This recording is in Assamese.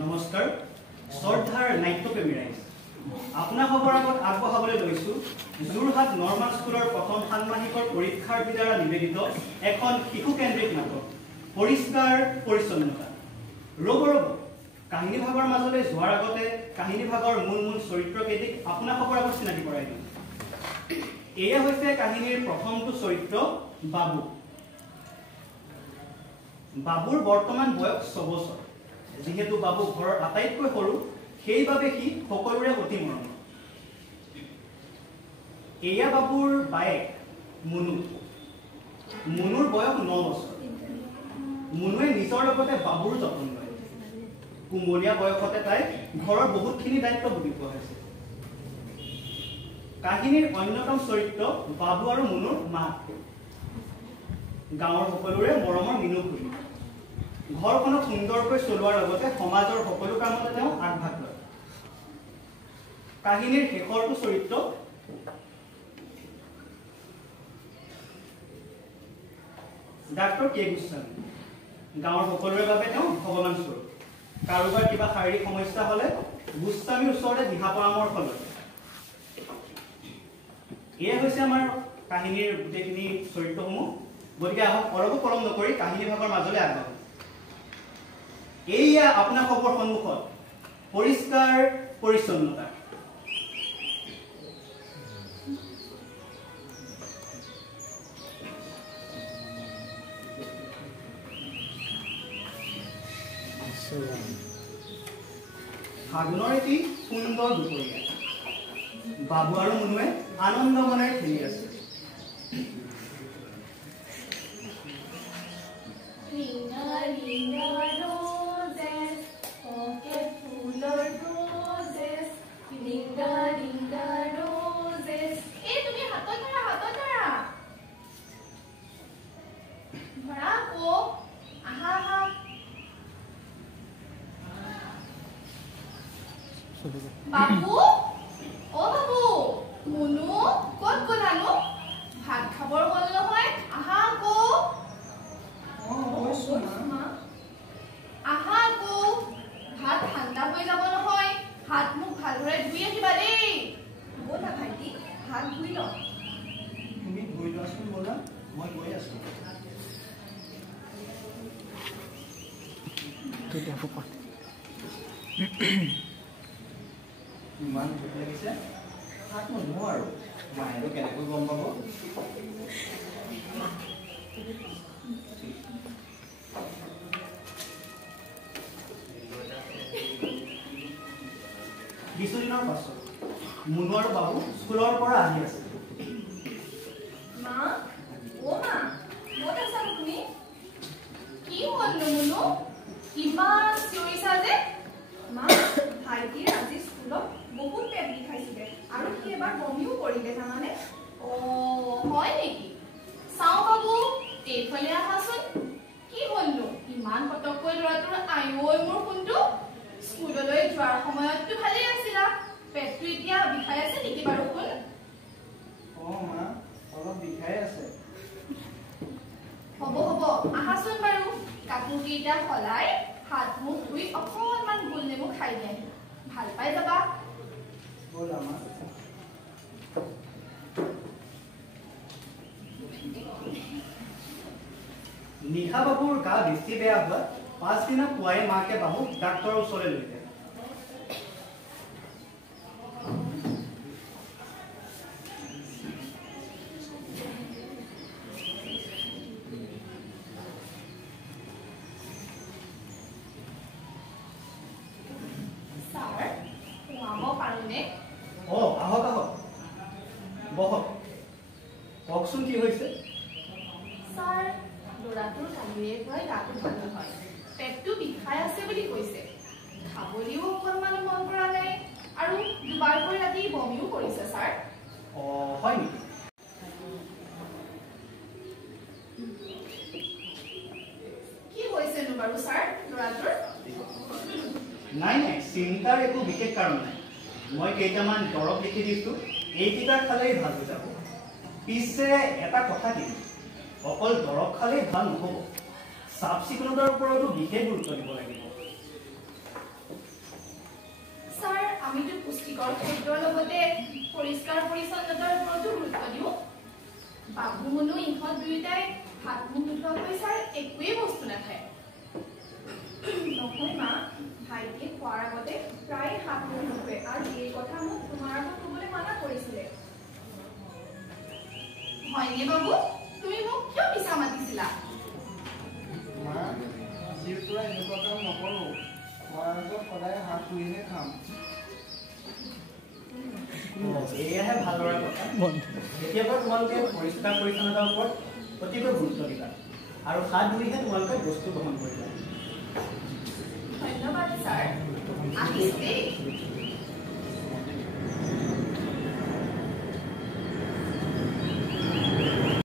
নমস্কাৰ শ্ৰদ্ধাৰ নাট্যপ্ৰেমী ৰাইজ আপোনালোকৰ আগত আগবঢ়াবলৈ লৈছো যোৰহাট নৰ্মাল স্কুলৰ প্ৰথম ষান্মাসিকৰ পৰীক্ষাৰ্থীৰ দ্বাৰা নিবেদিত এখন শিশুকেন্দ্ৰিক নাটক পৰিষ্কাৰ পৰিচ্ছন্নতা। ৰ'ব কাহিনী ভাগৰ মাজলৈ যোৱাৰ আগতে কাহিনী ভাগৰ মূল চৰিত্ৰকেইটিক আপোনালোকৰ আগত চিনাকি কৰাই দিওঁ। এয়া হৈছে কাহিনীৰ প্ৰথমটো চৰিত্ৰ বাবু। বাবুৰ বৰ্তমান বয়স 6 বছৰ। যিহেতু বাবু ঘৰৰ আটাইতকৈ সৰু সেইবাবে সি সকলোৰে অতি মৰম। এয়া বাবুৰ বায়েক মুনু। মুনুৰ বয়স 9 বছৰ। মুনুৱে নিজৰ লগতে বাবুৰ যত্ন লয়। কুমলীয়া বয়সতে তাই ঘৰৰ বহুতখিনি দায়িত্ব বুজি পোৱা হৈছে। কাহিনীৰ অন্যতম চৰিত্ৰ বাবু আৰু মুনুৰ মাক। গাঁৱৰ সকলোৰে মৰমৰ মিনু খুৰী। ঘৰখনক সুন্দৰকৈ চলোৱাৰ লগতে সমাজৰ সকলো কামতে তেওঁ আগভাগ লয়। কাহিনীৰ শেষৰটো চৰিত্ৰ ডাক্তৰ কে গোস্বামী। গাঁৱৰ সকলোৰে বাবে তেওঁ ভগৱান স্বৰূপ। কাৰোবাৰ কিবা শাৰীৰিক সমস্যা হলে গোস্বামীৰ ওচৰতে দিহা পৰামৰ্শ লয়। এয়া হৈছে আমাৰ কাহিনীৰ গোটেইখিনি চৰিত্ৰসমূহ। গতিকে আহক অলপো পলম নকৰি কাহিনী ভাগৰ মাজলৈ আগবাঢ়ো। এইয়া আপোনালোকৰ সন্মুখত পৰিষ্কাৰ পৰিচ্ছন্নতা। ফাগুনৰ এটি সুন্দৰ দুপৰীয়া। বাবু আৰু মুনুৱে আনন্দ মনেৰে খেলি আছে। বাবু ও বাবু মুনু কত গলানো? ভাত খাবৰ হ'ল নহয়, আহা আকৌ। আহা আকৌ, ভাত ঠাণ্ডা হৈ যাব নহয়। হাত মুখ ভালদৰে ধুই আহিবা দেই। ব'লা ভাইটি, হাত ধুই ল। তুমি ধুই লোৱাচোন ব'লা, মই গৈ আছো। ইমান ভোক লাগিছে, হাত নোধোঁ আৰু মায়েতো কেনেকৈ গম পাব। কিছুদিনৰ পাছত মুনু আৰু বাবু স্কুলৰ পৰা আহি আছে। মা ও মা, ক'ত আছা তুমি? কি হ'লনো মুনু, ইমান চিঞৰিছা যে? মা, ভাইটিৰ আজি স্কুলত বহুত পেট বিষাইছিলে আৰু সি এবাৰ বমিও কৰিলে জানানে? হয় নেকি? চাওঁ বাবু, এইফালে আহাচোন। কি হ'লনো ইমান পটককৈ ল'ৰাটোৰ? আইঐ মোৰ কোনটো, স্কুললৈ যোৱাৰ সময়ততো ভালেই আছিলা, পেটটো এতিয়া বিষাই আছে নেকি বাৰু কোন? মা, অলপ বিষাই আছে। হ'ব আহাচোন বাৰু, কাপোৰকেইটা সলাই হাত মুখ ধুই অকণমান গোল নেমু খাই দিয়া, ভাল পাই যাবা। ব'লা মা। নিশা বাবুৰ গা বেছি বেয়া হোৱাত পাছদিনা পুৱাই মাকে বাবুক ডাক্তৰৰ ওচৰলৈ লৈ যায়। আহক বহক, কওকচোন কি হৈছে? ছাৰ, ল'ৰাটোৰ কালিৰে পৰাই গাটো ভাল নহয়, পেটটো বিষাই আছে বুলি কৈছে। খাবলৈও অকণমানো মন কৰা নাই আৰু দুবাৰকৈ ৰাতি বমিও কৰিছে ছাৰ। হয় নেকি? কি হৈছেনো বাৰু ছাৰ ল'ৰাটোৰ? নাই চিন্তাৰ একো বিশেষ কাৰণ নাই। মই কেইটামান দৰৱ লিখি দিছোঁ, এইকেইটা খালেই ভাল হৈ যাব। পিছে এটা কথা দিম, অকল দৰৱ খালেই ভাল নহ'ব, চাফ চিকুণতাৰ ওপৰতো বিশেষ গুৰুত্ব দিব লাগিব। তেওঁলোকৰ খাদ্যৰ লগতে পৰিষ্কাৰ পৰিচ্ছন্নতাৰ ওপৰতো গুৰুত্ব দিওঁ। বাবু মুনু ইহঁত দুয়োটাই হাত মুখ নোধোৱাকৈ ছাৰ একোৱেই বস্তু নাখায়। নহয় মা, ভাইটিয়ে খোৱাৰ আগতে প্ৰায় হাত মুখ নোধোৱে আৰু এই কথা মোক তোমাৰ আগত ক'বলৈ মানা কৰিছিলে। হয়নে বাবু? তুমি মোক কিয় মিছা মাতিছিলা? মা, আজিৰ পৰা এনেকুৱা কাম নকৰোঁ। খোৱাৰ আগত সদায় হাত ধুইহে খাম। এয়াহে ভাল ল'ৰাৰ কথা। এতিয়াৰ পৰা তোমালোকে পৰিষ্কাৰ পৰিচ্ছন্নতাৰ ওপৰত অতিকৈ গুৰুত্ব দিবা আৰু হাত ধুইহে তোমালোকে বস্তু গ্ৰহণ কৰিবা। ধন্যবাদ ছাৰ। আহিছোঁ দেই।